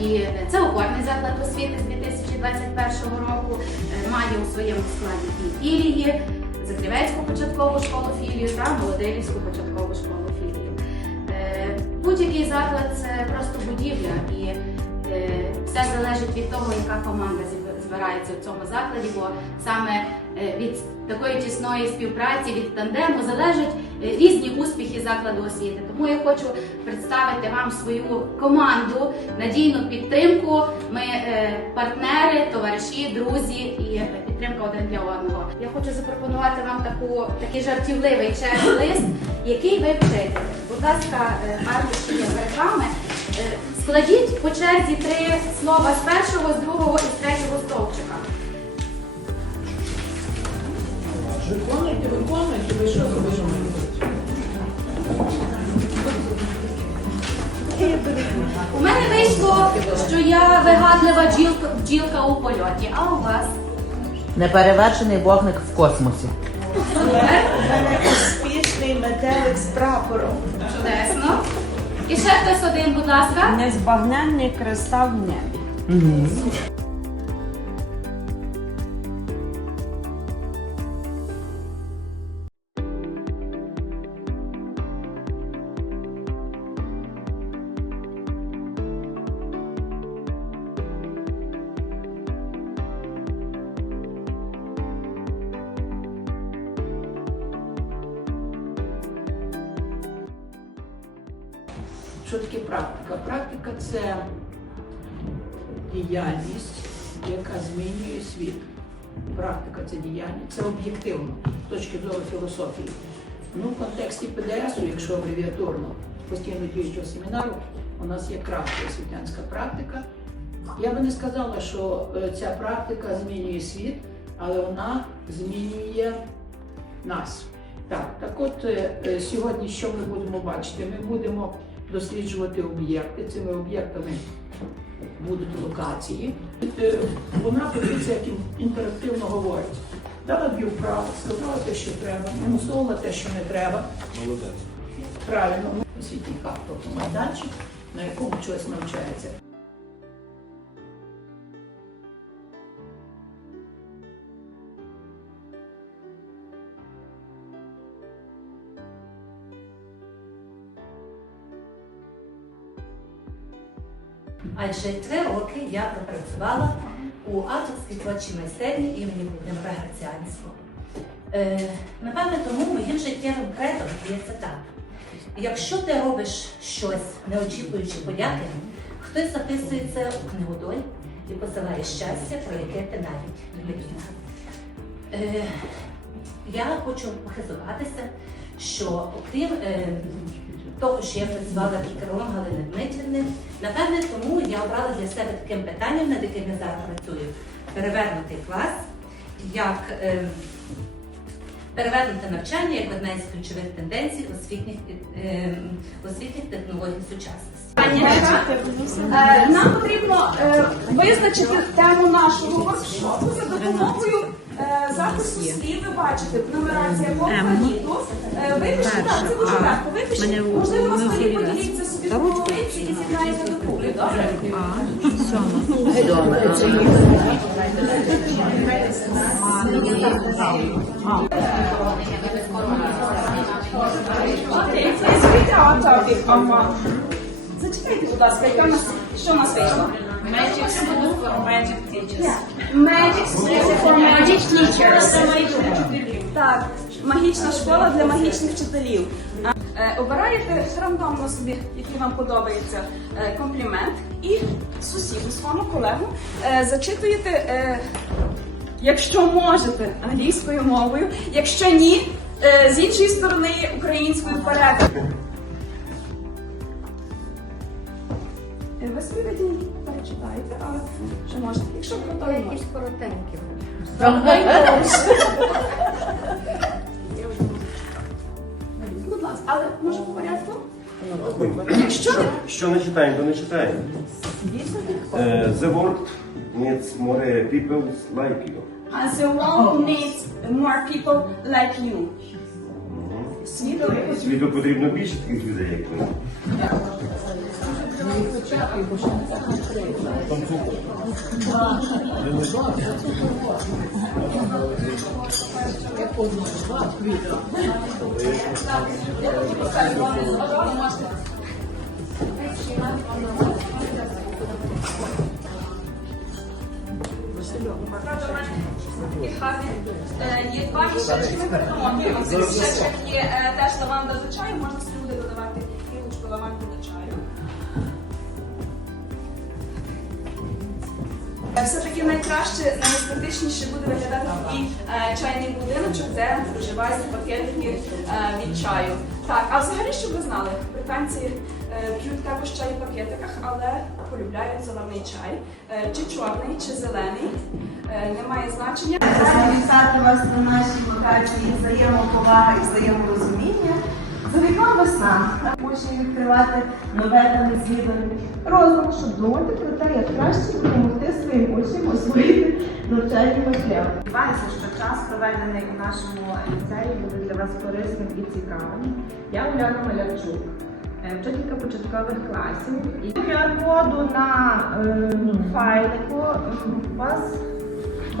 закладі це опорний заклад освіти з 2021 року. Е, Має у своєму складі і філії, Закрівецьку початкову школу філію та Молодилівську початкову школу філію. Е, Будь-який заклад це просто будівля, і е, все залежить від того, яка команда збирається в цьому закладі, бо саме від такої тісної співпраці, від тандему залежать е, різні успіхи закладу освіти. Тому я хочу представити вам свою команду, надійну підтримку. Ми е, партнери, товариші, друзі і підтримка один для одного. Я хочу запропонувати вам таку такий жартівливий чек-лист, який ви вчите. Будь ласка, е, аркуші є перед вами. Е, Складіть по черзі три слова з першого, з другого і з третього стовпчика. Виконуйте, виконуйте, ви що зробили? У мене вийшло, що я вигадлива бджілка, бджілка у польоті, а у вас? Неперевершений вогник в космосі. Успішний метелик з прапором. Чудесно. І ще хтось один, будь ласка. Незбагненний кристал в небі. Що таке практика? Практика це діяльність, яка змінює світ. Практика це діяльність, це об'єктивно з точки зору філософії. Ну, в контексті ПДСу, якщо абревіатурно постійно діючого семінару, у нас є кратка освітянська практика. Я би не сказала, що е, ця практика змінює світ, але вона змінює нас. Так, так от е, е, сьогодні що ми будемо бачити? Ми будемо досліджувати об'єкти. Цими об'єктами будуть локації. Е, Вона подивиться, як інтерактивно говорить. Дала дві вправи, сказала те, що треба, намусовувала те, що не треба. Молодець. Правильно, освітній карт, тобто майданчик, на якому чогось навчається. Адже три роки я пропрацювала у авторській творчій майстерні імені Володимира Граціанського. Е, напевне, тому моїм життєвим кредом є це так. Якщо ти робиш щось, не очікуючи подяки, хтось записує це у книгу і посилає щастя, про яке ти навіть не. Е, я хочу похизуватися, що окрім е, того, що я працювала під керівом Галини Дмитрівни, напевне, тому я обрала для себе таким питанням, над яким я зараз працюю, перевернути клас, як е, перевернути навчання як одна із ключових тенденцій освітніх, е, освітніх технологій сучасності. Е, Нам потрібно е, визначити тему нашого воркшопу за допомогою е, запису слів. Ви бачите, нумерація алфавіту. Е, Випишіть, так, це дуже легко. Випишіть, можливо, вас тоді поділіться собі в половинці і з'єднаєте до кублі, добре? Окей, це звідти автор. Зачекайте, будь ласка, яка у нас, що у нас вийшло? Magic School for Magic Teachers. Magic School for Magic Teachers. Так, магічна школа для магічних вчителів. Е, Обираєте рандомно собі, який вам подобається е, комплімент, і сусіду своєму колегу е, зачитуєте, е, якщо можете, англійською мовою, якщо ні, е, з іншої сторони українською вперед. Ви собі перечитаєте, але що можете, якщо готові, можете. коротенькі. Будь ласка, але може по порядку? Не Що не читаємо, то не читаємо. Е, The world needs more people like you. as the world needs more people like you. Світу Світу потрібно більше таких людей, як ви. Є два мішечки ми передамо. Цей мішечок є е, теж лаванда чаю, можна буде додавати гілочку лаванди Все-таки найкраще, найестетичніше буде виглядати такий е, чайний будиночок, де проживають пакетики е, від чаю. Так, а взагалі, щоб ви знали, британці е, п'ють також чай у пакетиках, але полюбляють заварний чай. Е, чи чорний, чи зелений, е, немає значення. Вітати вас на нашій локації взаємоповага і взаєморозуміння. За вікном весна. Можна відкривати нове та незвідане розум, щоб думати про те, як краще допомогти своїм учням освоїти навчальні матеріали. Сподіваюся, що час, проведений у нашому ліцеї, буде для вас корисним і цікавим. Я Уляна Малярчук, е, вчителька початкових класів. І QR-коду на е, файлику вас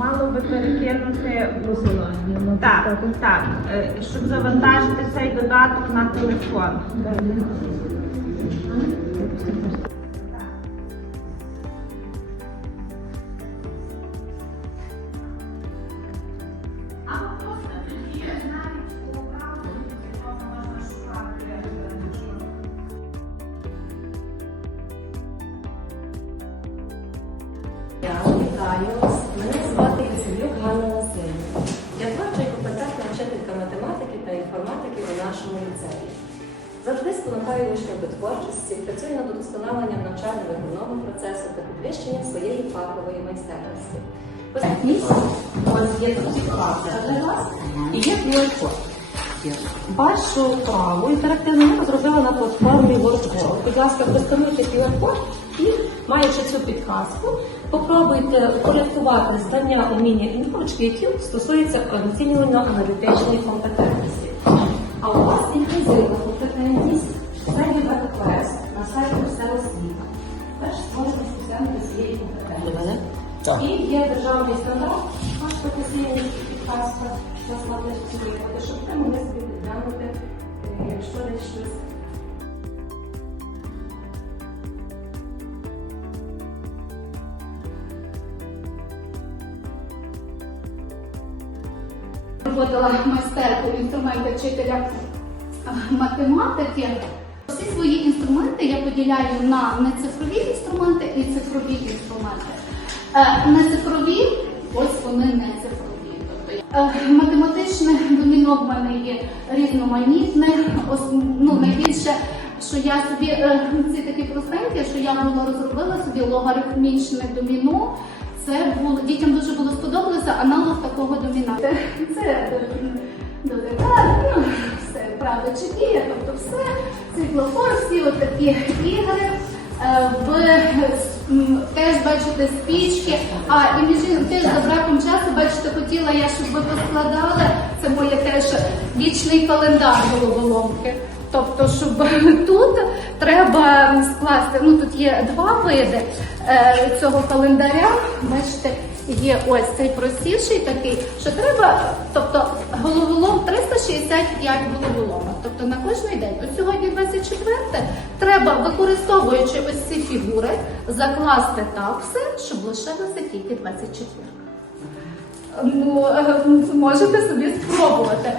мало би перекинути посилання. Так, так, е, щоб завантажити цей додаток на телефон. Завжди спонукаю учнів до творчості, працюю над удосконаленням навчально-виховного процесу та підвищенням своєї фахової майстерності. Ось є підказка для вас і є QR-код. Вашу вправу інтерактивну ми розробила на платформі WordPress. Будь ласка, доскануйте QR-код і, маючи цю підказку, попробуйте упорядкувати знання, уміння і навички, які стосуються оцінювально-аналітичної компетентності. А у вас інклюзивна компетентності. І є державний стандарт, ваш професійний підказка, що складно цілувати, щоб ви могли собі підглянути, е, якщо десь щось Проводила майстерку інструменти вчителя математики. Всі свої інструменти я поділяю на нецифрові інструменти і цифрові інструменти. Е, Нецифрові, ось вони не цифрові. Тобто е, математичне доміно в мене є різноманітне. Ну, найбільше, що я собі е, ці такі простенькі, що я була розробила собі логарифмічне доміно. Це було дітям дуже було сподобалося аналог такого доміна. Це, це ну, все правда чи діє, тобто все, світлофор, всі отакі ігри. Е, В теж бачите спічки, а і між теж за браком часу, бачите, хотіла я, щоб ви поскладали. Це моє теж вічний календар головоломки. Тобто, щоб тут треба скласти, ну тут є два види е, цього календаря. Бачите, є ось цей простіший такий, що треба, тобто головолом 365 головоломок. Тобто на кожний день. От сьогодні 24 треба, використовуючи ось ці фігури, закласти так все, щоб лишилося тільки 24. Ну, е, можете собі спробувати.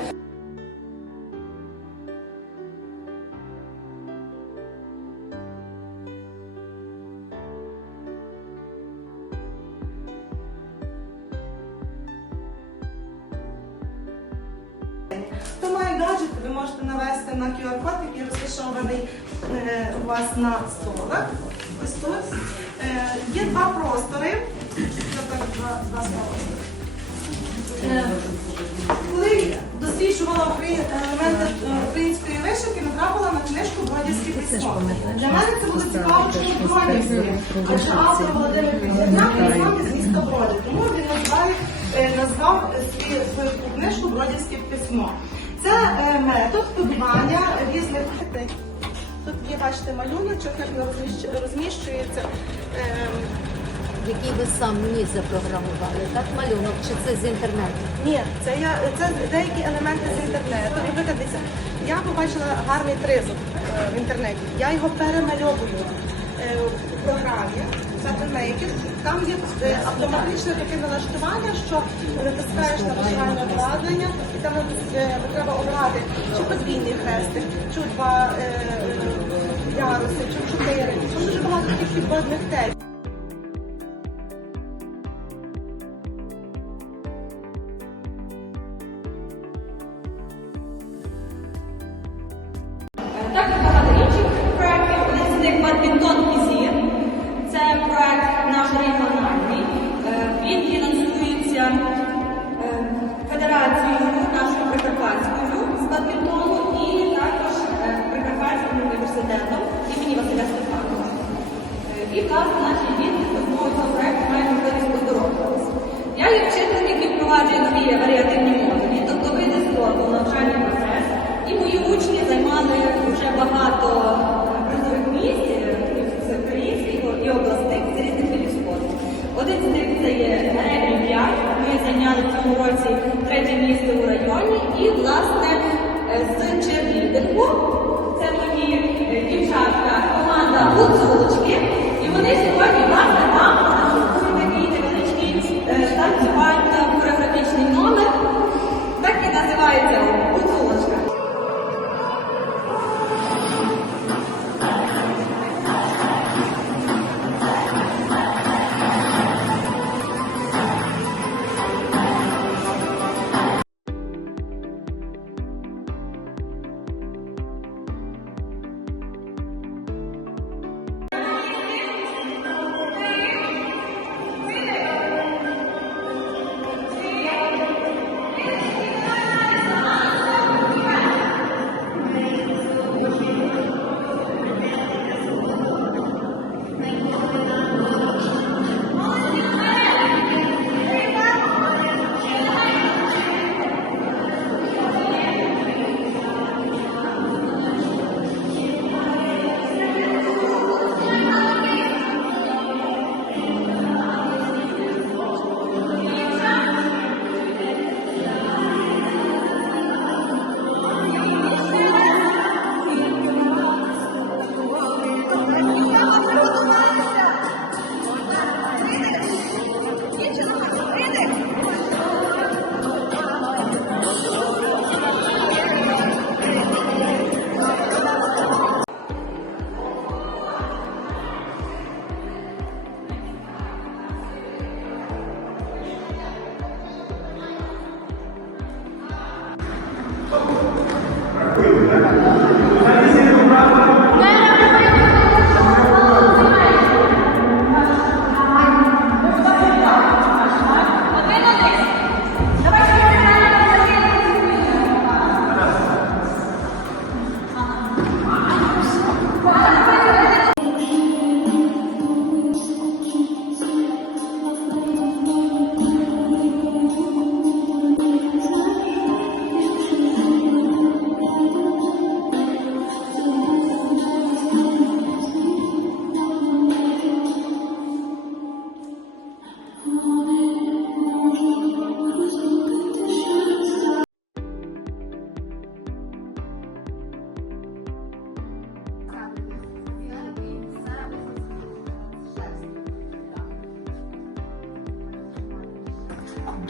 Ви можете навести на QR-код, який розташований е, у вас на столах. Ось тут. Е, є два простори. Е, Коли досліджувала елементи української вишивки, натрапила на книжку Бродівське письмо. Для мене це було цікаво, чому Бродівське. Адже автор Володимир він сам із міста Броді. Тому він назвав, свою книжку Бродівське письмо. Це е, метод кодування різних Тут є, бачите, малюночок, як розміщується. Ем, Який ви самі запрограмували, так малюнок, чи це з інтернету? Ні, це я це деякі елементи з інтернету. Наприклад, дивіться, я побачила гарний тризуб е, в інтернеті. Я його перемальовую е, в програмі Maker. Там є автоматичне таке налаштування, що натискаєш на вишивальне обладнання, там е, треба обрати чи подвійний хрестик, чи два е, е, яруси, чи чотири. Це дуже багато таких підводних тем.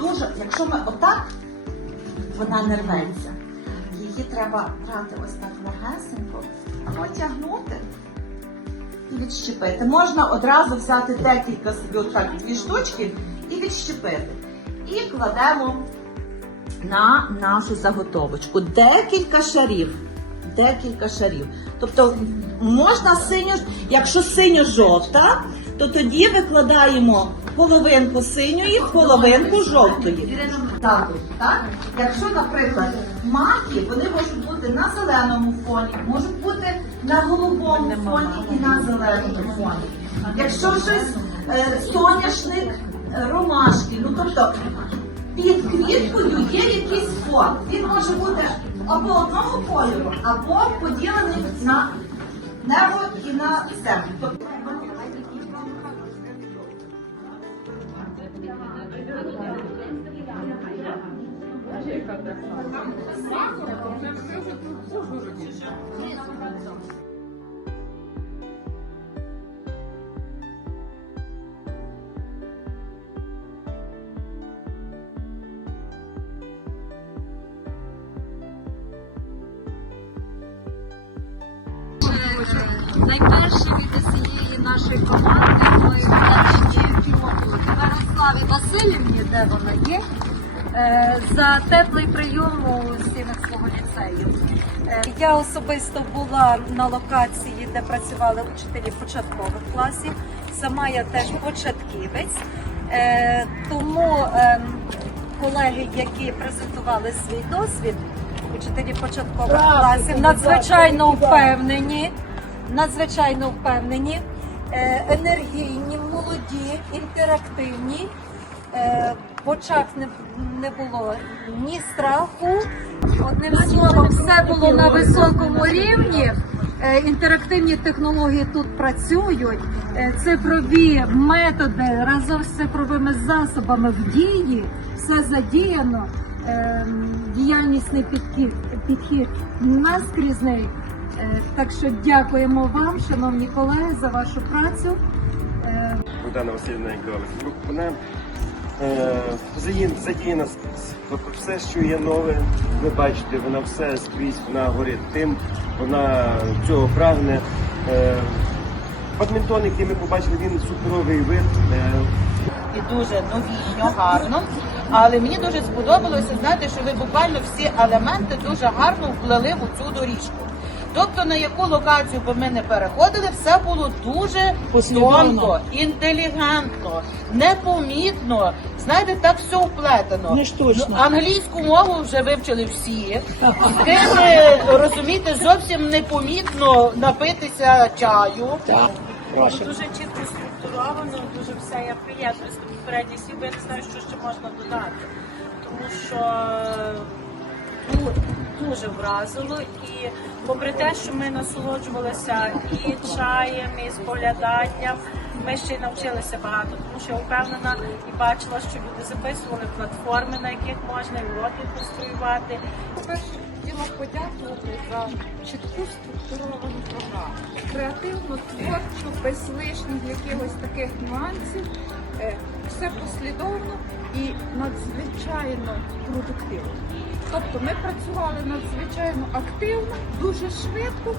Дуже, якщо ми отак, вона не рветься. Її треба брати ось так легесенько, потягнути і відщепити. Можна одразу взяти декілька собі отак дві штучки і відщепити. І кладемо на нашу заготовочку. Декілька шарів. Декілька шарів. Тобто можна синьо, якщо синьо-жовта, то тоді викладаємо половинку синьої, половинку жовтої. Так, так? Якщо, наприклад, маки, вони можуть бути на зеленому фоні, можуть бути на голубому фоні і на зеленому фоні. Якщо щось е, соняшник, е, ромашки, ну тобто під квіткою є якийсь фон. Він може бути або одного кольору, або поділений на небо і на землю. Найперше від усієї нашої команди ми вдячні пілоту Мирославі Васильівні, де вона є, е, за теплий прийом у стінах свого ліцею. Е, Я особисто була на локації, де працювали учителі початкових класів. Сама я теж початківець. Е, Тому ем, колеги, які презентували свій досвід, учителі початкових класів, надзвичайно впевнені, надзвичайно впевнені, е, енергійні, молоді, інтерактивні. Е, В очах не, було ні страху. Одним словом, все було на високому рівні. Е, Інтерактивні технології тут працюють. Цифрові методи разом з цифровими засобами в дії все задіяно. Е, Діяльнісний підхід, підхід наскрізний. Е, Так що дякуємо вам, шановні колеги, за вашу працю. Е, Богдана Васильівна. Вона е, задіяна, тобто все, що є нове, ви бачите, вона все скрізь, вона горить тим, вона цього прагне. Бадмінтон, який ми побачили, він суперовий вид. І дуже новітньо, гарно. Але мені дуже сподобалося, знаєте, що ви буквально всі елементи дуже гарно вплели в цю доріжку. Тобто на яку локацію би ми не переходили, все було дуже тонко, інтелігентно, непомітно. Знаєте, так все вплетено. Не штучно. Ну, Англійську мову вже вивчили всі. З тим, е, розумієте, зовсім непомітно напитися чаю. Дуже чітко структуровано, дуже все я приєднуюсь до попередніх слів, я не знаю, що ще можна додати. Тому що ну, дуже вразило і попри те, що ми насолоджувалися і чаєм, і спогляданням, ми ще й навчилися багато, тому що я впевнена і бачила, що люди записували платформи, на яких можна і уроки конструювати. Хотіла подякувати за чітку структуровану програму. Креативно, творчо, без лишніх якихось таких нюансів. Все послідовно і надзвичайно продуктивно. Тобто ми працювали надзвичайно активно, дуже швидко